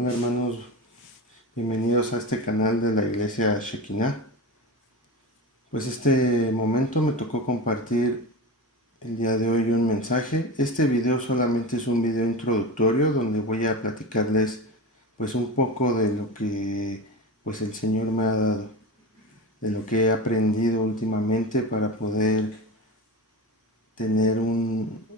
Hola hermanos, bienvenidos a este canal de la iglesia Shekinah. Pues este momento me tocó compartir el día de hoy un mensaje. Este video solamente es un video introductorio donde voy a platicarles pues un poco de lo que pues el Señor me ha dado, de lo que he aprendido últimamente para poder tener un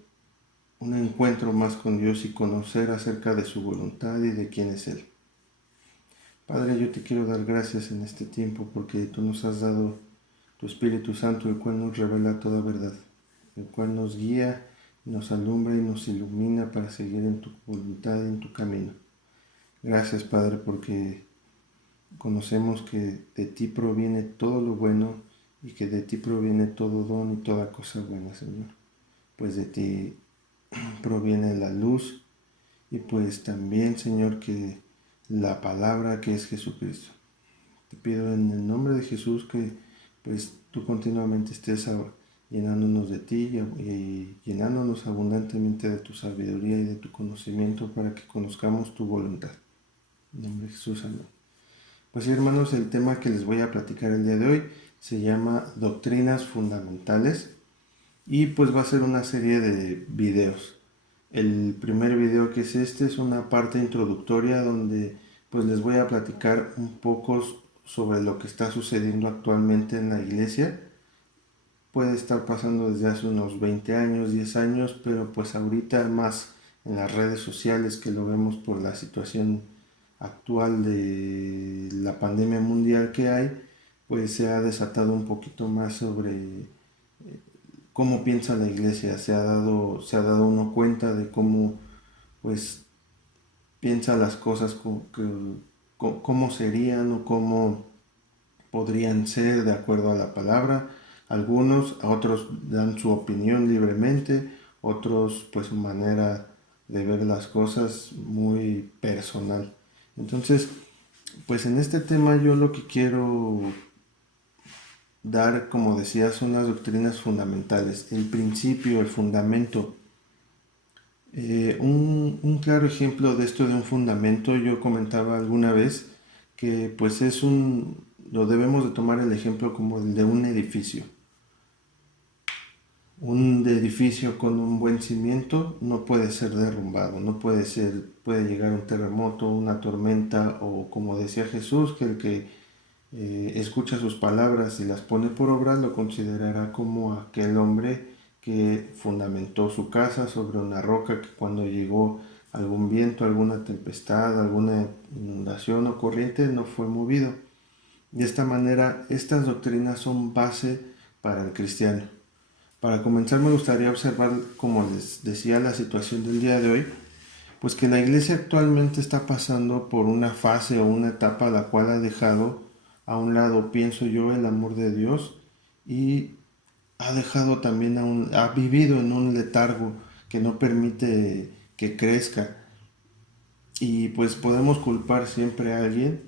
encuentro más con Dios y conocer acerca de su voluntad y de quién es Él. Padre, yo te quiero dar gracias en este tiempo porque tú nos has dado tu Espíritu Santo, el cual nos revela toda verdad, el cual nos guía, nos alumbra y nos ilumina para seguir en tu voluntad y en tu camino. Gracias, Padre, porque conocemos que de ti proviene todo lo bueno y que de ti proviene todo don y toda cosa buena, Señor. Pues de ti proviene la luz y pues también, Señor, que la palabra que es Jesucristo. Te pido en el nombre de Jesús que pues tú continuamente estés llenándonos de ti y llenándonos abundantemente de tu sabiduría y de tu conocimiento para que conozcamos tu voluntad. En el nombre de Jesús, amén. Pues sí, hermanos, el tema que les voy a platicar el día de hoy se llama Doctrinas Fundamentales y pues va a ser una serie de videos. El primer video, que es este, es una parte introductoria donde pues les voy a platicar un poco sobre lo que está sucediendo actualmente en la iglesia. Puede estar pasando desde hace unos 20 años, 10 años, pero pues ahorita más en las redes sociales, que lo vemos por la situación actual de la pandemia mundial que hay, pues se ha desatado un poquito más sobre cómo piensa la iglesia. Se ha dado uno cuenta de cómo pues piensa las cosas, cómo serían o cómo podrían ser de acuerdo a la palabra. A otros dan su opinión libremente, otros pues su manera de ver las cosas muy personal. Entonces, pues en este tema yo lo que quiero dar, como decía, son las doctrinas fundamentales, el principio, el fundamento. Un claro ejemplo de esto de un fundamento, yo comentaba alguna vez que pues lo debemos de tomar el ejemplo como el de un edificio. Un edificio con un buen cimiento no puede ser derrumbado, puede llegar un terremoto, una tormenta, o como decía Jesús, que el que escucha sus palabras y las pone por obra lo considerará como aquel hombre que fundamentó su casa sobre una roca, que cuando llegó algún viento, alguna tempestad, alguna inundación o corriente no fue movido. De esta manera, estas doctrinas son base para el cristiano. Para comenzar, me gustaría observar, como les decía, la situación del día de hoy, pues que la iglesia actualmente está pasando por una fase o una etapa la cual ha dejado a un lado, pienso yo, el amor de Dios, y ha dejado también ha vivido en un letargo que no permite que crezca. Y pues podemos culpar siempre a alguien,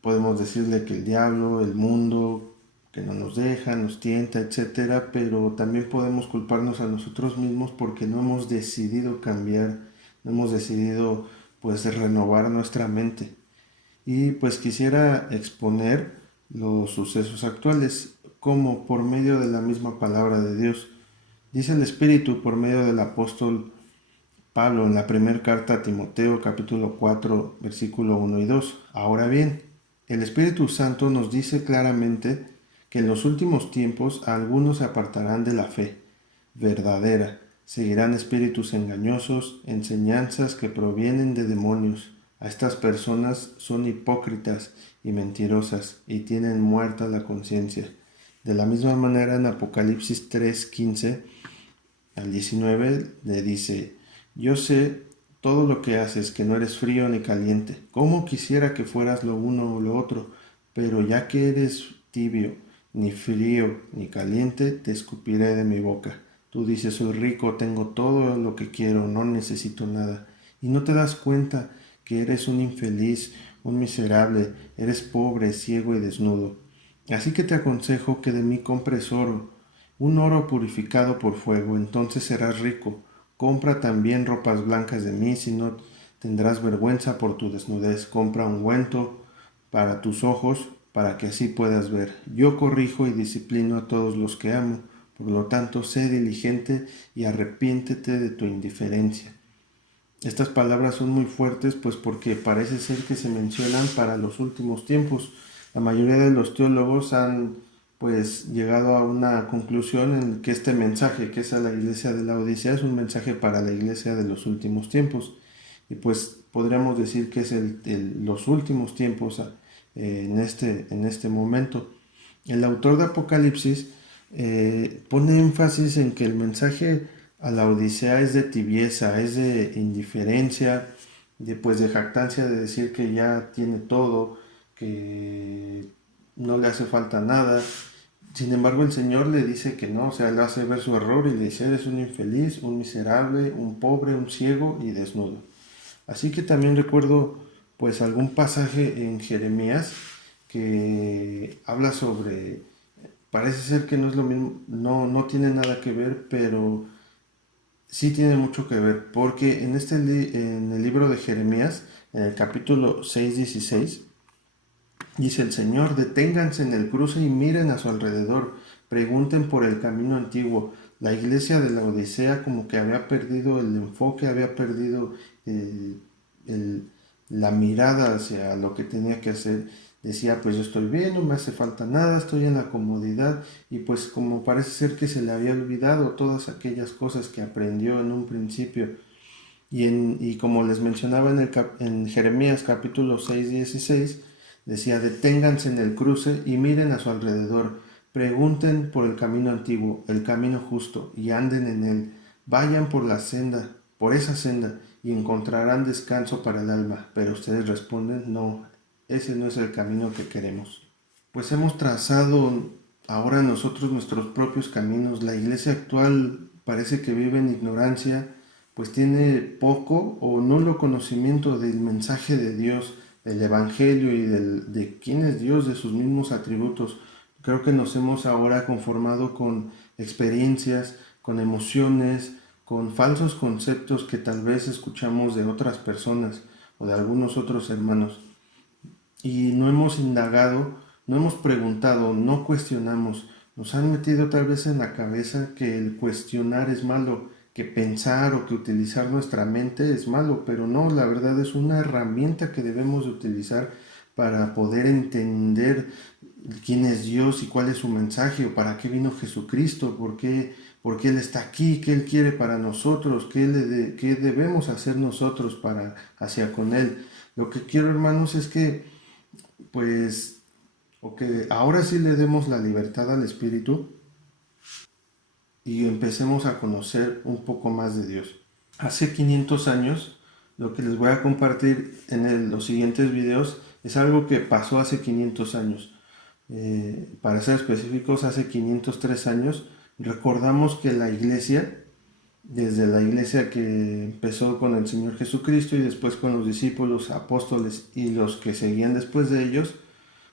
podemos decirle que el diablo, el mundo, que no nos deja, nos tienta, etcétera, pero también podemos culparnos a nosotros mismos porque no hemos decidido cambiar, no hemos decidido pues renovar nuestra mente. Y pues quisiera exponer los sucesos actuales como por medio de la misma palabra de Dios. Dice el Espíritu por medio del apóstol Pablo en la primera carta a Timoteo, capítulo 4, versículo 1 y 2. Ahora bien, el Espíritu Santo nos dice claramente que en los últimos tiempos algunos se apartarán de la fe verdadera, seguirán espíritus engañosos, enseñanzas que provienen de demonios. A estas personas son hipócritas y mentirosas y tienen muerta la conciencia. De la misma manera, en Apocalipsis 3:15 al 19 le dice: yo sé todo lo que haces, que no eres frío ni caliente. Cómo quisiera que fueras lo uno o lo otro, pero ya que eres tibio, ni frío ni caliente, te escupiré de mi boca. Tú dices: soy rico, tengo todo lo que quiero, no necesito nada. Y no te das cuenta que eres un infeliz, un miserable, eres pobre, ciego y desnudo. Así que te aconsejo que de mí compres oro, un oro purificado por fuego, entonces serás rico. Compra también ropas blancas de mí, si no tendrás vergüenza por tu desnudez. Compra ungüento para tus ojos, para que así puedas ver. Yo corrijo y disciplino a todos los que amo. Por lo tanto, sé diligente y arrepiéntete de tu indiferencia. Estas palabras son muy fuertes, pues porque parece ser que se mencionan para los últimos tiempos. La mayoría de los teólogos han pues llegado a una conclusión en que este mensaje que es a la iglesia de Laodicea es un mensaje para la iglesia de los últimos tiempos. Y pues podríamos decir que es los últimos tiempos en este momento. El autor de Apocalipsis pone énfasis en que el mensaje a la Odisea es de tibieza, es de indiferencia, de jactancia, de decir que ya tiene todo, que no le hace falta nada. Sin embargo, el Señor le dice que no, o sea, le hace ver su error y le dice: eres un infeliz, un miserable, un pobre, un ciego y desnudo. Así que también recuerdo pues algún pasaje en Jeremías que habla sobre, parece ser que no es lo mismo, no tiene nada que ver, pero sí tiene mucho que ver, porque en el libro de Jeremías, en el capítulo 6:16, dice el Señor: deténganse en el cruce y miren a su alrededor, pregunten por el camino antiguo. La iglesia de la Odisea como que había perdido el enfoque, había perdido el- la mirada hacia lo que tenía que hacer. Decía: pues yo estoy bien, no me hace falta nada, estoy en la comodidad. Y pues como parece ser que se le había olvidado todas aquellas cosas que aprendió en un principio. Y como les mencionaba en Jeremías capítulo 6:16, decía: deténganse en el cruce y miren a su alrededor, pregunten por el camino antiguo, el camino justo, y anden en él. Vayan por esa senda, y encontrarán descanso para el alma. Pero ustedes responden: no, ese no es el camino que queremos. Pues hemos trazado ahora nosotros nuestros propios caminos. La iglesia actual parece que vive en ignorancia, pues tiene poco o nulo conocimiento del mensaje de Dios, del Evangelio y de quién es Dios, de sus mismos atributos. Creo que nos hemos ahora conformado con experiencias, con emociones, con falsos conceptos que tal vez escuchamos de otras personas o de algunos otros hermanos. Y no hemos indagado, no hemos preguntado, no cuestionamos. Nos han metido tal vez en la cabeza que el cuestionar es malo, que pensar o que utilizar nuestra mente es malo, pero no, la verdad es una herramienta que debemos de utilizar para poder entender quién es Dios y cuál es su mensaje, o para qué vino Jesucristo, por qué Él está aquí, qué Él quiere para nosotros, qué debemos hacer nosotros para hacia con Él. Lo que quiero, hermanos, es que pues, o que ahora sí le demos la libertad al Espíritu y empecemos a conocer un poco más de Dios. Hace 500 años, lo que les voy a compartir en los siguientes videos es algo que pasó hace 500 años. Para ser específicos, hace 503 años, recordamos que la iglesia, desde la iglesia que empezó con el Señor Jesucristo y después con los discípulos, apóstoles y los que seguían después de ellos,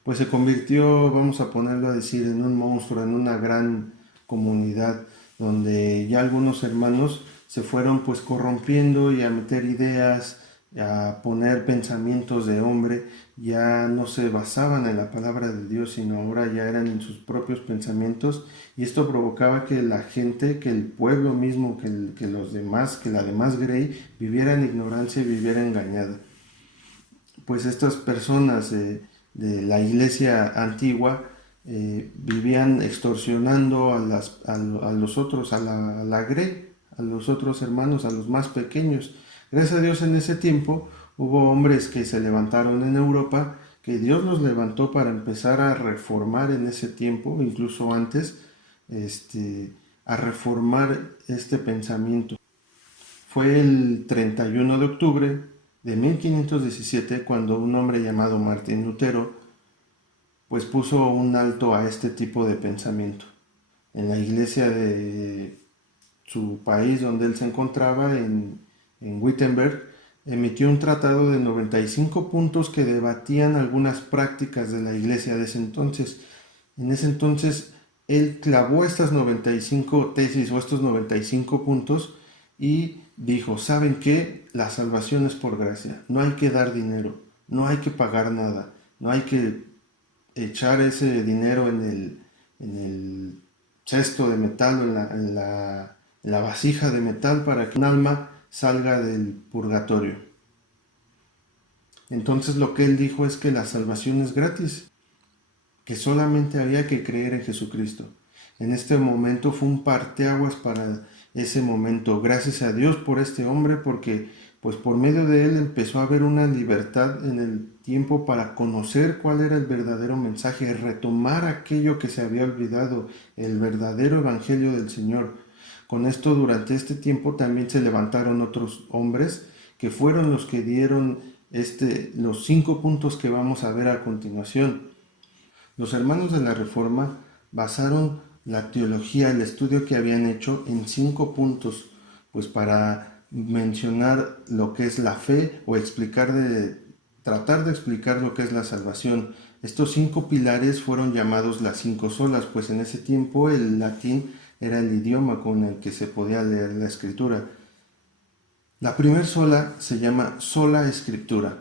pues se convirtió, vamos a ponerlo a decir, en un monstruo, en una gran comunidad donde ya algunos hermanos se fueron pues corrompiendo y a meter ideas, a poner pensamientos de hombre, ya no se basaban en la palabra de Dios, sino ahora ya eran en sus propios pensamientos, y esto provocaba que la gente, que el pueblo mismo, que los demás, que la demás Grey viviera en ignorancia y viviera engañada. Pues estas personas de la iglesia antigua vivían extorsionando a los otros, a la Grey, a los otros hermanos, a los más pequeños. Gracias a Dios en ese tiempo hubo hombres que se levantaron en Europa, que Dios los levantó para empezar a reformar en ese tiempo, incluso antes, a reformar este pensamiento. Fue el 31 de octubre de 1517 cuando un hombre llamado Martín Lutero pues puso un alto a este tipo de pensamiento. En la iglesia de su país donde él se encontraba, en Wittenberg, emitió un tratado de 95 puntos que debatían algunas prácticas de la iglesia de ese entonces. En ese entonces él clavó estas 95 tesis o estos 95 puntos y dijo, ¿saben qué? La salvación es por gracia, no hay que dar dinero, no hay que pagar nada, no hay que echar ese dinero en el cesto de metal o en la vasija de metal para que un alma salga del purgatorio. Entonces lo que él dijo es que la salvación es gratis, que solamente había que creer en Jesucristo. En este momento fue un parteaguas para ese momento. Gracias a Dios por este hombre, porque pues por medio de él empezó a haber una libertad en el tiempo para conocer cuál era el verdadero mensaje, retomar aquello que se había olvidado, el verdadero evangelio del Señor. Con esto, durante este tiempo también se levantaron otros hombres que fueron los que dieron los 5 puntos que vamos a ver a continuación. Los hermanos de la Reforma basaron la teología, el estudio que habían hecho en 5 puntos, pues para mencionar lo que es la fe o tratar de explicar lo que es la salvación. Estos 5 pilares fueron llamados las 5 solas, pues en ese tiempo el latín era el idioma con el que se podía leer la escritura. La primera sola se llama sola escritura,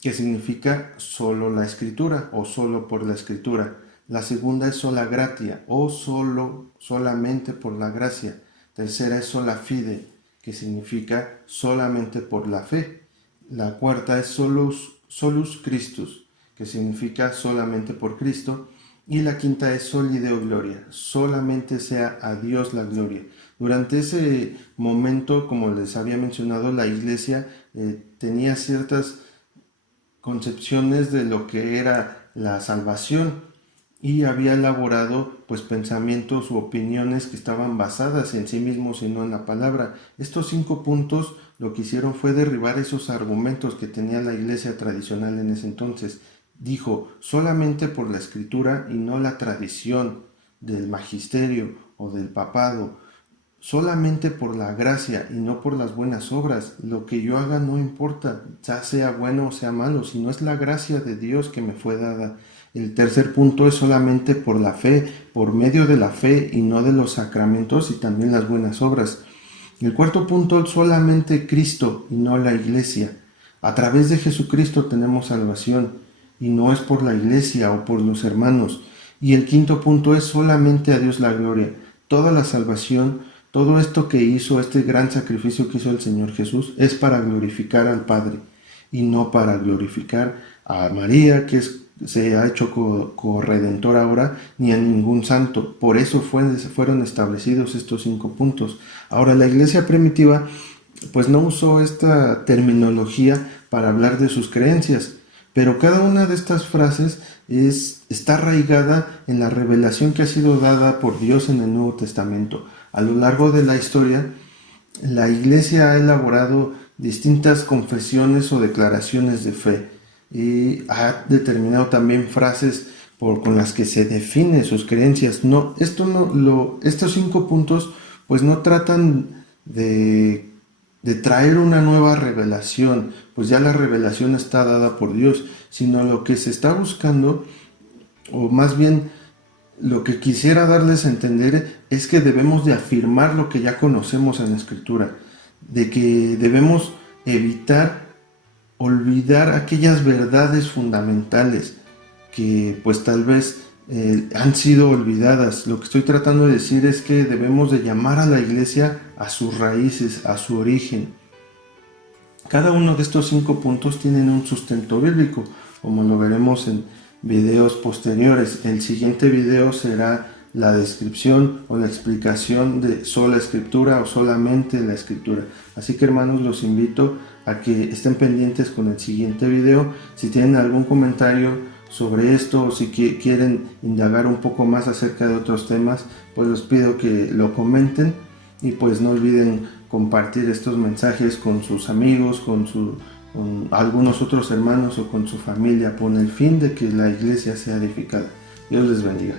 que significa solo la escritura o solo por la escritura. La segunda es sola gratia o solamente por la gracia. Tercera es sola fide, que significa solamente por la fe. La cuarta es solus Christus, que significa solamente por Cristo. Y la quinta es soli Deo gloria, solamente sea a Dios la gloria. Durante ese momento, como les había mencionado, la iglesia tenía ciertas concepciones de lo que era la salvación y había elaborado pues pensamientos u opiniones que estaban basadas en sí mismos y no en la palabra. Estos 5 puntos lo que hicieron fue derribar esos argumentos que tenía la iglesia tradicional en ese entonces. Dijo, solamente por la escritura y no la tradición del magisterio o del papado, solamente por la gracia y no por las buenas obras. Lo que yo haga no importa, ya sea bueno o sea malo, sino es la gracia de Dios que me fue dada. El tercer punto es solamente por la fe, por medio de la fe y no de los sacramentos y también las buenas obras. El cuarto punto, solamente Cristo y no la iglesia. A través de Jesucristo tenemos salvación y no es por la iglesia o por los hermanos. Y el quinto punto es solamente a Dios la gloria. Toda la salvación, todo esto que hizo, este gran sacrificio que hizo el Señor Jesús, es para glorificar al Padre y no para glorificar a María, que se ha hecho corredentor ahora, ni a ningún santo. Por eso fueron establecidos estos 5 puntos. Ahora, la iglesia primitiva pues no usó esta terminología para hablar de sus creencias, pero cada una de estas frases está arraigada en la revelación que ha sido dada por Dios en el Nuevo Testamento. A lo largo de la historia, la iglesia ha elaborado distintas confesiones o declaraciones de fe y ha determinado también frases con las que se define sus creencias. Estos 5 puntos pues no tratan de traer una nueva revelación, pues ya la revelación está dada por Dios, sino lo que se está buscando, o más bien lo que quisiera darles a entender es que debemos de afirmar lo que ya conocemos en la Escritura, de que debemos evitar olvidar aquellas verdades fundamentales que pues tal vez han sido olvidadas. Lo que estoy tratando de decir es que debemos de llamar a la iglesia a sus raíces, a su origen. Cada uno de estos 5 puntos tienen un sustento bíblico, como lo veremos en videos posteriores. El siguiente video será la descripción o la explicación de sola escritura o solamente la escritura. Así que hermanos, los invito a que estén pendientes con el siguiente video. Si tienen algún comentario sobre esto o si quieren indagar un poco más acerca de otros temas, pues les pido que lo comenten y pues no olviden compartir estos mensajes con sus amigos, con algunos otros hermanos o con su familia, con el fin de que la iglesia sea edificada. Dios les bendiga.